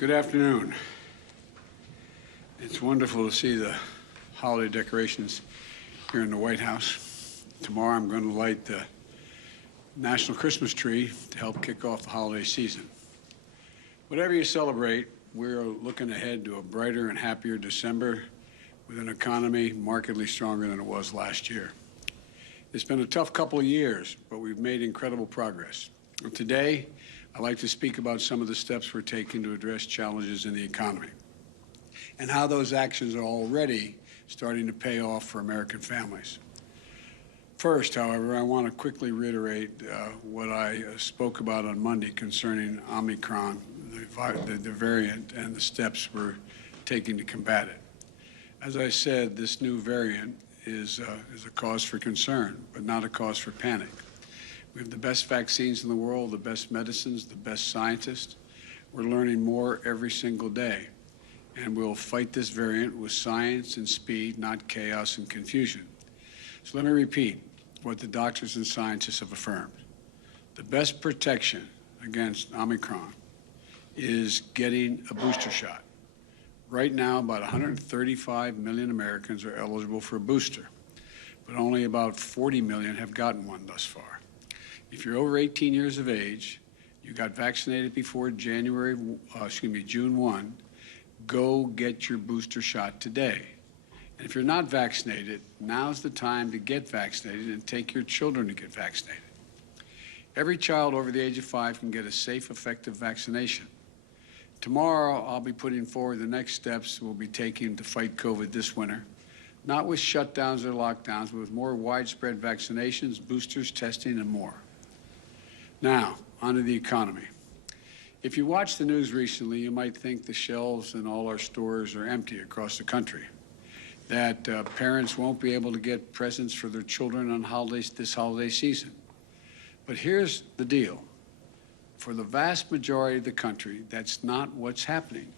Good afternoon. It's wonderful to see the holiday decorations here in the White House. Tomorrow I'm going to light the National Christmas tree to help kick off the holiday season. Whatever you celebrate, we're looking ahead to a brighter and happier December with an economy markedly stronger than it was last year. It's been a tough couple of years, but we've made incredible progress. And today, I'd like to speak about some of the steps we're taking to address challenges in the economy and how those actions are already starting to pay off for American families. First, however, I want to quickly reiterate what I spoke about on Monday concerning Omicron, the variant, and the steps we're taking to combat it. As I said, this new variant is a cause for concern, but not a cause for panic. We have the best vaccines in the world, the best medicines, the best scientists. We're learning more every single day, and we'll fight this variant with science and speed, not chaos and confusion. So let me repeat what the doctors and scientists have affirmed. The best protection against Omicron is getting a booster shot. Right now, about 135 million Americans are eligible for a booster, but only about 40 million have gotten one thus far. If you're over 18 years of age, you got vaccinated before June 1, go get your booster shot today. And if you're not vaccinated, now's the time to get vaccinated and take your children to get vaccinated. Every child over the age of 5 can get a safe, effective vaccination. Tomorrow, I'll be putting forward the next steps we'll be taking to fight COVID this winter, not with shutdowns or lockdowns, but with more widespread vaccinations, boosters, testing, and more. Now, onto the economy. If you watched the news recently, you might think the shelves in all our stores are empty across the country, that parents won't be able to get presents for their children on this holiday season. But here's the deal. For the vast majority of the country, that's not what's happening.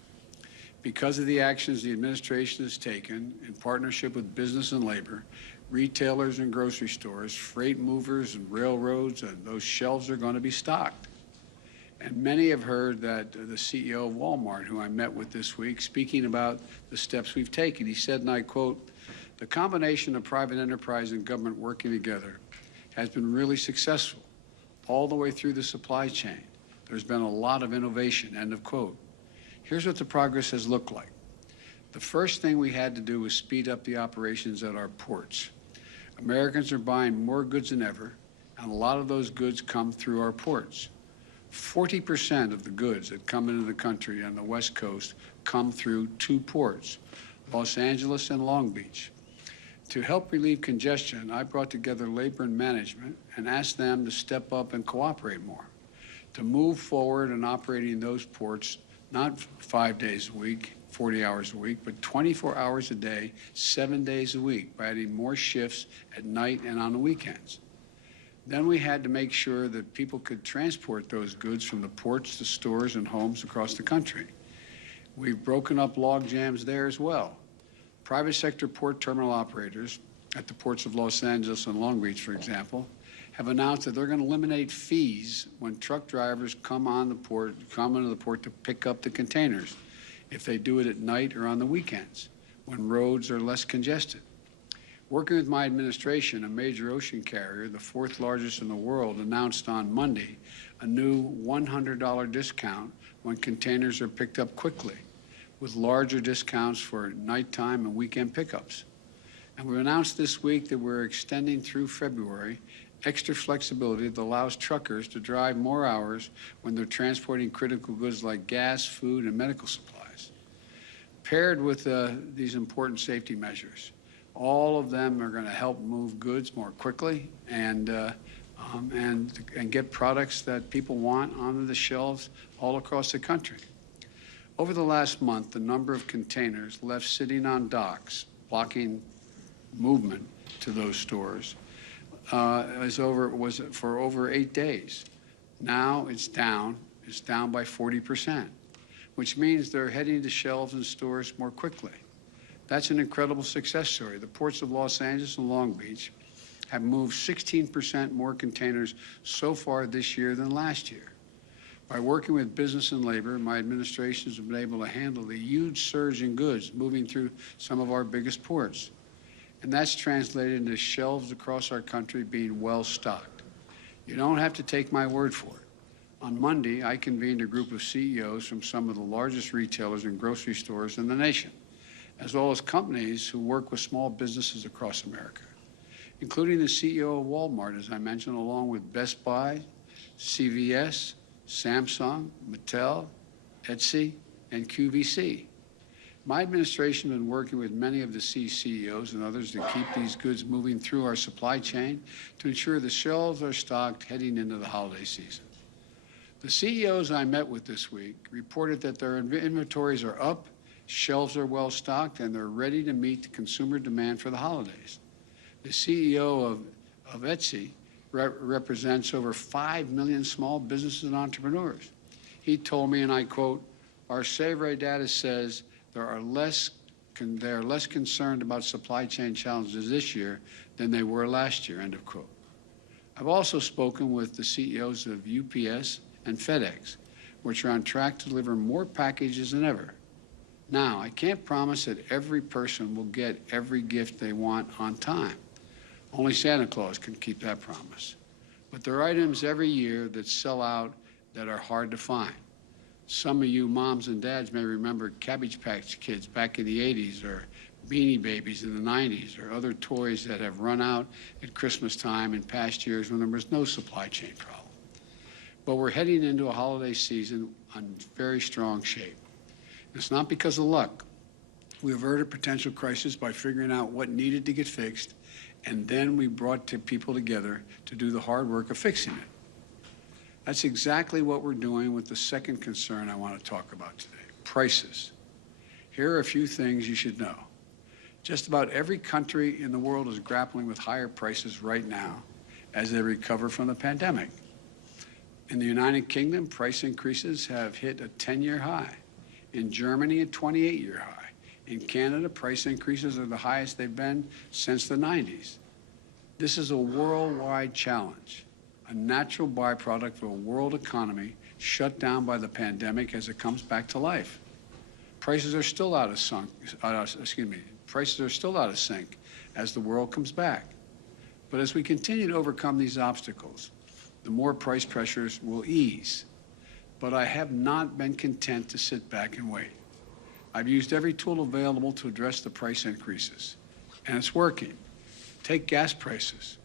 Because of the actions the administration has taken in partnership with business and labor, retailers and grocery stores, freight movers and railroads, and those shelves are going to be stocked. And many have heard that the CEO of Walmart, who I met with this week, speaking about the steps we've taken. He said, and I quote, "The combination of private enterprise and government working together has been really successful all the way through the supply chain. There's been a lot of innovation," end of quote. Here's what the progress has looked like. The first thing we had to do was speed up the operations at our ports. Americans are buying more goods than ever, and a lot of those goods come through our ports. 40% of the goods that come into the country on the West Coast come through 2 ports, Los Angeles and Long Beach. To help relieve congestion, I brought together labor and management and asked them to step up and cooperate more, to move forward in operating those ports, not 5 days a week, 40 hours a week, but 24 hours a day, 7 days a week, by adding more shifts at night and on the weekends. Then we had to make sure that people could transport those goods from the ports to stores and homes across the country. We've broken up log jams there as well. Private sector port terminal operators at the ports of Los Angeles and Long Beach, for example, have announced that they're going to eliminate fees when truck drivers come into the port to pick up the containers, if they do it at night or on the weekends, when roads are less congested. Working with my administration, a major ocean carrier, the 4th largest in the world, announced on Monday a new $100 discount when containers are picked up quickly, with larger discounts for nighttime and weekend pickups. And we announced this week that we're extending through February extra flexibility that allows truckers to drive more hours when they're transporting critical goods like gas, food, and medical supplies. Paired with these important safety measures, all of them are going to help move goods more quickly and get products that people want onto the shelves all across the country. Over the last month, the number of containers left sitting on docks, blocking movement to those stores, was for over 8 days. Now it's down by 40%, which means they're heading to shelves and stores more quickly. That's an incredible success story. The ports of Los Angeles and Long Beach have moved 16% more containers so far this year than last year. By working with business and labor, my administration has been able to handle the huge surge in goods moving through some of our biggest ports. And that's translated into shelves across our country being well stocked. You don't have to take my word for it. On Monday, I convened a group of CEOs from some of the largest retailers and grocery stores in the nation, as well as companies who work with small businesses across America, including the CEO of Walmart, as I mentioned, along with Best Buy, CVS, Samsung, Mattel, Etsy, and QVC. My administration has been working with many of the CEOs and others to keep these goods moving through our supply chain to ensure the shelves are stocked heading into the holiday season. The CEOs I met with this week reported that their inventories are up, shelves are well stocked, and they're ready to meet the consumer demand for the holidays. The CEO of Etsy represents over 5 million small businesses and entrepreneurs. He told me, and I quote, "Our survey data says they are less concerned about supply chain challenges this year than they were last year," end of quote. I've also spoken with the CEOs of UPS and FedEx, which are on track to deliver more packages than ever. Now, I can't promise that every person will get every gift they want on time. Only Santa Claus can keep that promise. But there are items every year that sell out that are hard to find. Some of you moms and dads may remember Cabbage Patch Kids back in the 80s, or Beanie Babies in the 90s, or other toys that have run out at Christmas time in past years when there was no supply chain problem. But we're heading into a holiday season in very strong shape. It's not because of luck. We averted potential crisis by figuring out what needed to get fixed, and then we brought people together to do the hard work of fixing it. That's exactly what we're doing with the second concern I want to talk about today, prices. Here are a few things you should know. Just about every country in the world is grappling with higher prices right now as they recover from the pandemic. In the United Kingdom, price increases have hit a 10-year high. In Germany, a 28-year high. In Canada, price increases are the highest they've been since the 90s. This is a worldwide challenge, a natural byproduct of a world economy shut down by the pandemic as it comes back to life. Prices are still out of sync as the world comes back. But as we continue to overcome these obstacles, the more price pressures will ease. But I have not been content to sit back and wait. I've used every tool available to address the price increases, and it's working. Take gas prices.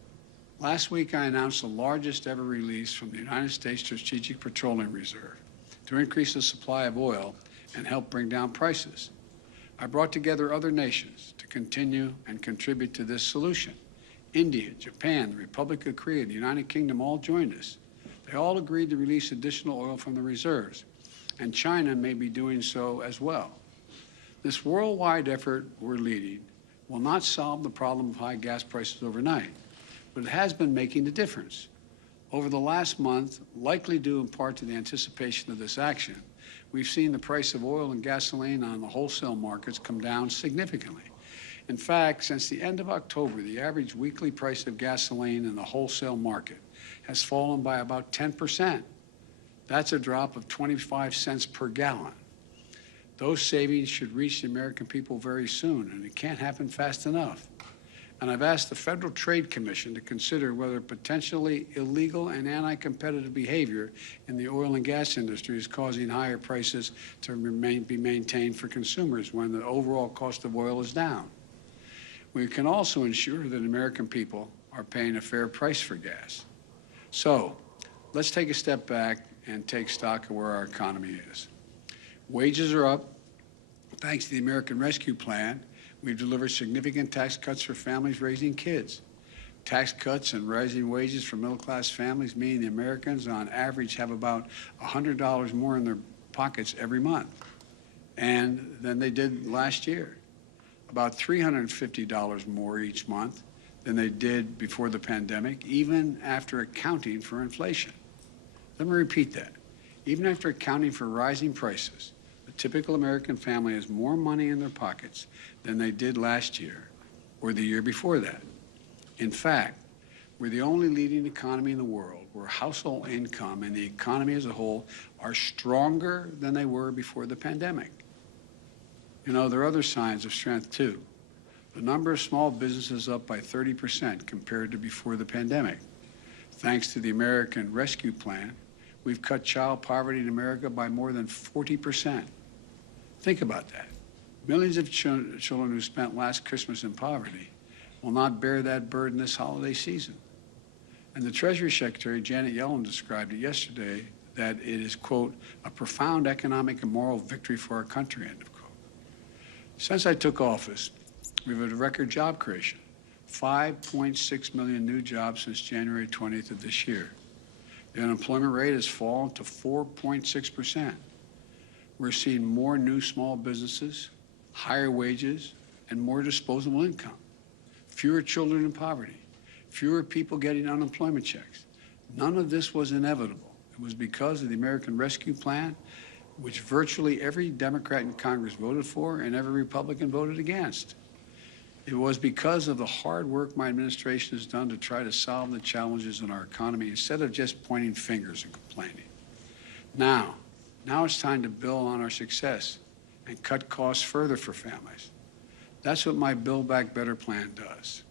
Last week, I announced the largest ever release from the United States Strategic Petroleum Reserve to increase the supply of oil and help bring down prices. I brought together other nations to continue and contribute to this solution. India, Japan, the Republic of Korea, the United Kingdom all joined us. They all agreed to release additional oil from the reserves, and China may be doing so as well. This worldwide effort we're leading will not solve the problem of high gas prices overnight, but it has been making a difference. Over the last month, likely due in part to the anticipation of this action, we've seen the price of oil and gasoline on the wholesale markets come down significantly. In fact, since the end of October, the average weekly price of gasoline in the wholesale market has fallen by about 10%. That's a drop of 25 cents per gallon. Those savings should reach the American people very soon, and it can't happen fast enough. And I've asked the Federal Trade Commission to consider whether potentially illegal and anti-competitive behavior in the oil and gas industry is causing higher prices to be maintained for consumers when the overall cost of oil is down. We can also ensure that American people are paying a fair price for gas. So let's take a step back and take stock of where our economy is. Wages are up. Thanks to the American Rescue Plan, we've delivered significant tax cuts for families raising kids. Tax cuts and rising wages for middle-class families mean the Americans, on average, have about $100 more in their pockets every month than they did last year. About $350 more each month than they did before the pandemic, even after accounting for inflation. Let me repeat that. Even after accounting for rising prices, a typical American family has more money in their pockets than they did last year or the year before that. In fact, we're the only leading economy in the world where household income and the economy as a whole are stronger than they were before the pandemic. You know, there are other signs of strength, too. The number of small businesses up by 30% compared to before the pandemic. Thanks to the American Rescue Plan, we've cut child poverty in America by more than 40%. Think about that. Millions of children who spent last Christmas in poverty will not bear that burden this holiday season. And the Treasury Secretary, Janet Yellen, described it yesterday that it is, quote, a profound economic and moral victory for our country, end of quote. Since I took office, we've had a record job creation, 5.6 million new jobs since January 20th of this year. The unemployment rate has fallen to 4.6%. We're seeing more new small businesses, higher wages, and more disposable income. Fewer children in poverty, fewer people getting unemployment checks. None of this was inevitable. It was because of the American Rescue Plan, which virtually every Democrat in Congress voted for and every Republican voted against. It was because of the hard work my administration has done to try to solve the challenges in our economy instead of just pointing fingers and complaining. Now it's time to build on our success and cut costs further for families. That's what my Build Back Better plan does.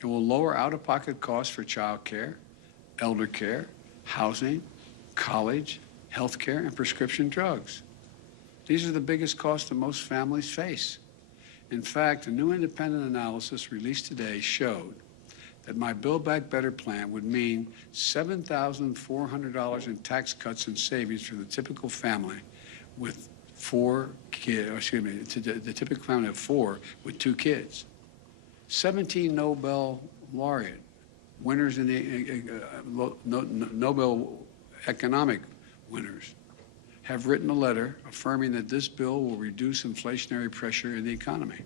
It will lower out-of-pocket costs for child care, elder care, housing, college, health care, and prescription drugs. These are the biggest costs that most families face. In fact, a new independent analysis released today showed that my Build Back Better plan would mean $7,400 in tax cuts and savings for the typical family with the typical family of 4 with 2 kids. 17 Nobel laureate winners in the Nobel economic winners have written a letter affirming that this bill will reduce inflationary pressure in the economy.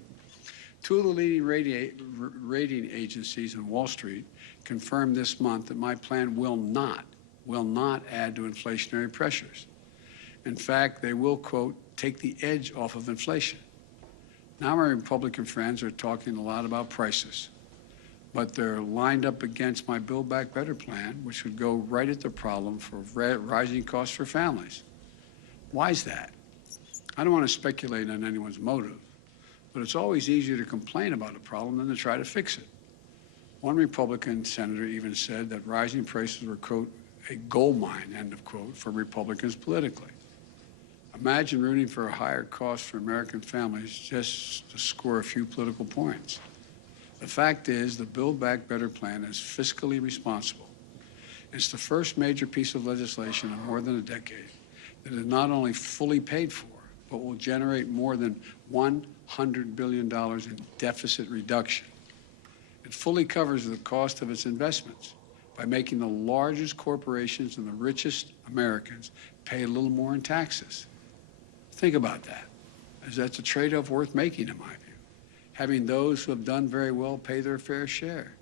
2 of the leading rating agencies on Wall Street confirmed this month that my plan will not add to inflationary pressures. In fact, they will, quote, take the edge off of inflation. Now my Republican friends are talking a lot about prices, but they're lined up against my Build Back Better plan, which would go right at the problem for rising costs for families. Why is that? I don't want to speculate on anyone's motive, but it's always easier to complain about a problem than to try to fix it. One Republican senator even said that rising prices were, quote, a gold mine, end of quote, for Republicans politically. Imagine rooting for a higher cost for American families just to score a few political points. The fact is, the Build Back Better plan is fiscally responsible. It's the first major piece of legislation in more than a decade that is not only fully paid for, but will generate more than $100 billion in deficit reduction. It fully covers the cost of its investments by making the largest corporations and the richest Americans pay a little more in taxes. Think about that, as that's a trade-off worth making, in my view. Having those who have done very well pay their fair share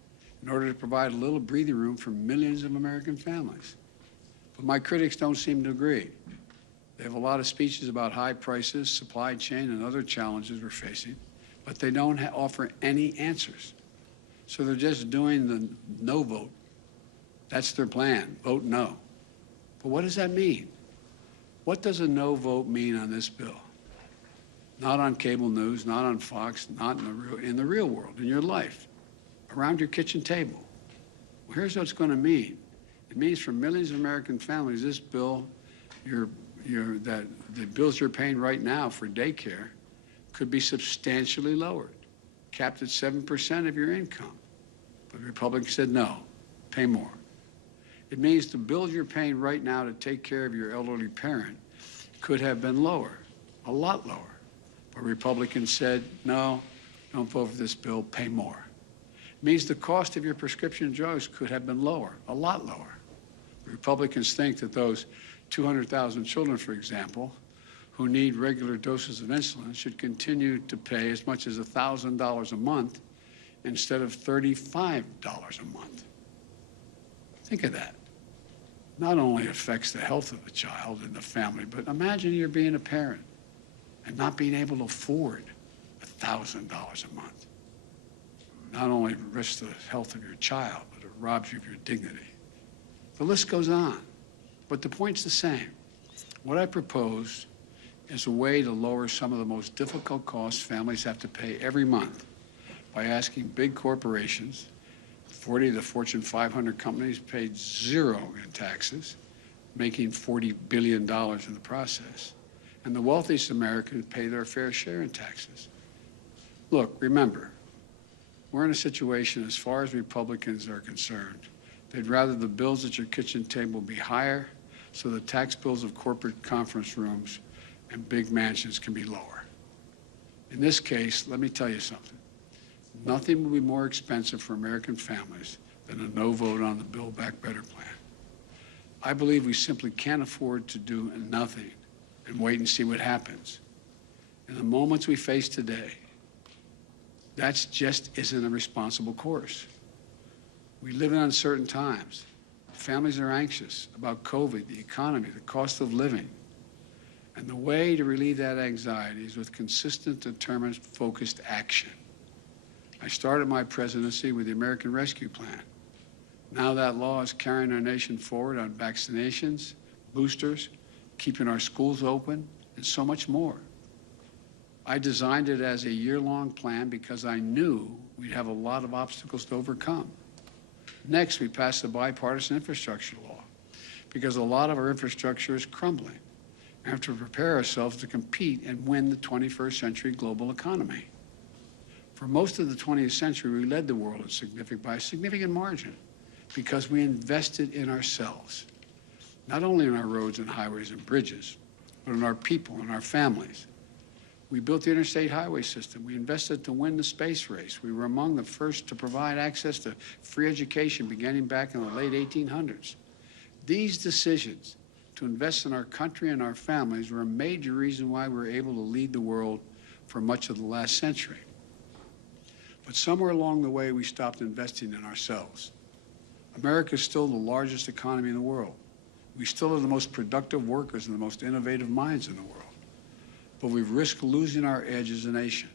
in order to provide a little breathing room for millions of American families. But my critics don't seem to agree. They have a lot of speeches about high prices, supply chain, and other challenges we're facing, but they don't offer any answers. So they're just doing the no vote. That's their plan, vote no. But what does that mean? What does a no vote mean on this bill? Not on cable news, not on Fox, not in the real world, in your life, around your kitchen table. Well, here's what it's going to mean. It means for millions of American families, this bill, that the bills you're paying right now for daycare could be substantially lowered, capped at 7% of your income. But the Republicans said no, pay more. It means the bills you're paying right now to take care of your elderly parent could have been lower, a lot lower. But Republicans said, no, don't vote for this bill, pay more. It means the cost of your prescription drugs could have been lower, a lot lower. The Republicans think that those 200,000 children, for example, who need regular doses of insulin should continue to pay as much as $1,000 a month instead of $35 a month. Think of that. Not only affects the health of the child and the family, but imagine you're being a parent and not being able to afford $1,000 a month. Not only risks the health of your child, but it robs you of your dignity. The list goes on, but the point's the same. What I proposed is a way to lower some of the most difficult costs families have to pay every month by asking big corporations, 40 of the Fortune 500 companies paid zero in taxes, making $40 billion in the process. And the wealthiest Americans pay their fair share in taxes. Look, remember, we're in a situation, as far as Republicans are concerned, they'd rather the bills at your kitchen table be higher so the tax bills of corporate conference rooms and big mansions can be lower. In this case, let me tell you something. Nothing will be more expensive for American families than a no vote on the Build Back Better plan. I believe we simply can't afford to do nothing and wait and see what happens. In the moments we face today, that just isn't a responsible course. We live in uncertain times. Families are anxious about COVID, the economy, the cost of living. And the way to relieve that anxiety is with consistent, determined, focused action. I started my presidency with the American Rescue Plan. Now that law is carrying our nation forward on vaccinations, boosters, keeping our schools open, and so much more. I designed it as a year-long plan because I knew we'd have a lot of obstacles to overcome. Next, we passed the bipartisan infrastructure law because a lot of our infrastructure is crumbling. We have to prepare ourselves to compete and win the 21st century global economy. For most of the 20th century, we led the world by a significant margin because we invested in ourselves, not only in our roads and highways and bridges, but in our people and our families. We built the interstate highway system. We invested to win the space race. We were among the first to provide access to free education beginning back in the late 1800s. These decisions to invest in our country and our families were a major reason why we were able to lead the world for much of the last century. But somewhere along the way, we stopped investing in ourselves. America is still the largest economy in the world. We still have the most productive workers and the most innovative minds in the world. But we've risked losing our edge as a nation.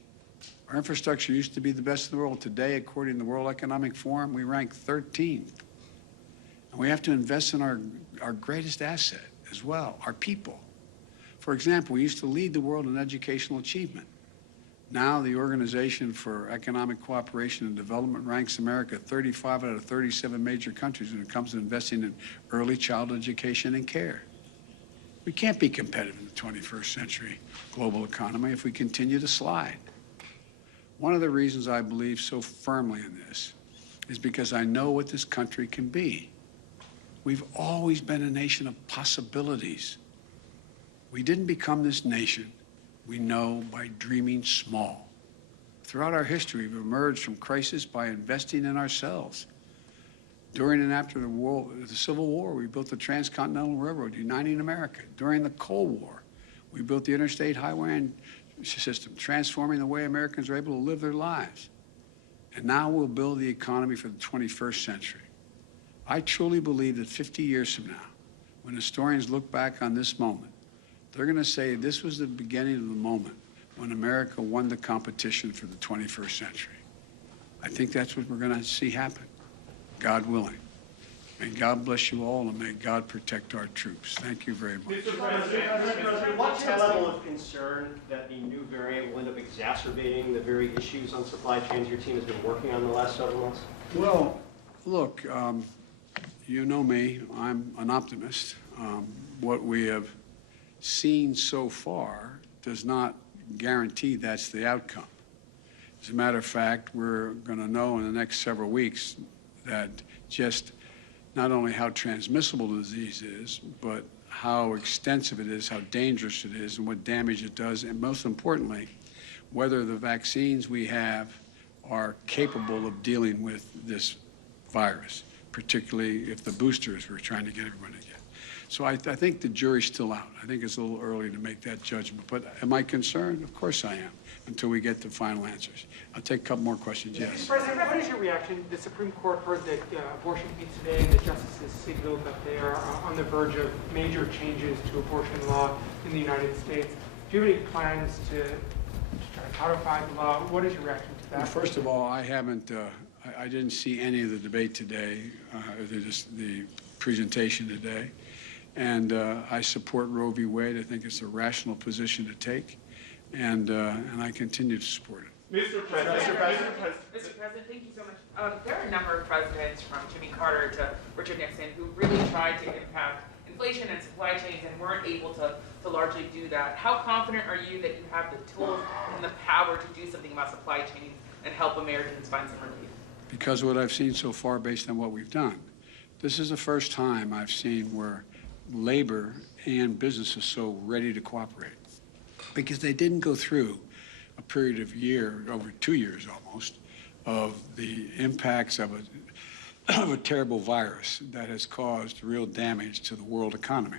Our infrastructure used to be the best in the world. Today, according to the World Economic Forum, we rank 13th. And we have to invest in our greatest asset as well, our people. For example, we used to lead the world in educational achievement. Now the Organization for Economic Cooperation and Development ranks America 35 out of 37 major countries when it comes to investing in early childhood education and care. We can't be competitive in the 21st century global economy if we continue to slide. One of the reasons I believe so firmly in this is because I know what this country can be. We've always been a nation of possibilities. We didn't become this nation, we know, by dreaming small. Throughout our history, we've emerged from crisis by investing in ourselves. During and after the Civil War, we built the Transcontinental Railroad, uniting America. During the Cold War, we built the interstate highway system, transforming the way Americans are able to live their lives. And now we'll build the economy for the 21st century. I truly believe that 50 years from now, when historians look back on this moment, they're going to say this was the beginning of the moment when America won the competition for the 21st century. I think that's what we're going to see happen, God willing. May God bless you all, and may God protect our troops. Thank you very much. Mr. President, what's the level of concern that the new variant will end up exacerbating the very issues on supply chains your team has been working on the last several months? Well, look, you know me, I'm an optimist. What we have seen so far does not guarantee that's the outcome. As a matter of fact, we're going to know in the next several weeks that just not only how transmissible the disease is, but how extensive it is, how dangerous it is, and what damage it does, and most importantly, whether the vaccines we have are capable of dealing with this virus, particularly if the boosters we're trying to get everyone to get. So I think the jury's still out. I think it's a little early to make that judgment. But am I concerned? Of course I am, until we get the final answers. I'll take a couple more questions. Yes. Mr. President, what is your reaction? The Supreme Court heard that abortion peaks today, and the justices signaled that they are on the verge of major changes to abortion law in the United States. Do you have any plans to try to codify the law? What is your reaction to that? Well, first of all, I haven't. I didn't see any of the debate today, the presentation today. And I support Roe v. Wade. I think it's a rational position to take, and I continue to support it. Mr. President, thank you so much. There are a number of presidents, from Jimmy Carter to Richard Nixon, who really tried to impact inflation and supply chains and weren't able to largely do that. How confident are you that you have the tools and the power to do something about supply chains and help Americans find some relief? Because of what I've seen so far based on what we've done. This is the first time I've seen where labor and business is so ready to cooperate, because they didn't go through a period of over 2 years almost, of the impacts of a terrible virus that has caused real damage to the world economy.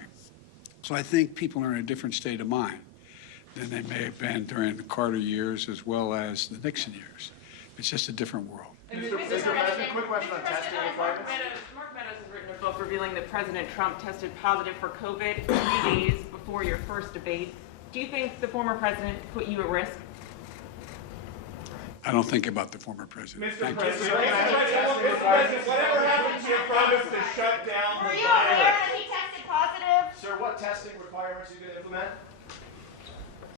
So I think people are in a different state of mind than they may have been during the Carter years as well as the Nixon years. It's just a different world. Mr. President, quick question on testing requirements. Mark Meadows has written a book revealing that President Trump tested positive for COVID 3 days before your first debate. Do you think the former president put you at risk? I don't think about the former president. Mr. Thank you. President, whatever happened to your promise to shut down Were the you aware virus? that he tested positive? Sir, what testing requirements are you going to implement?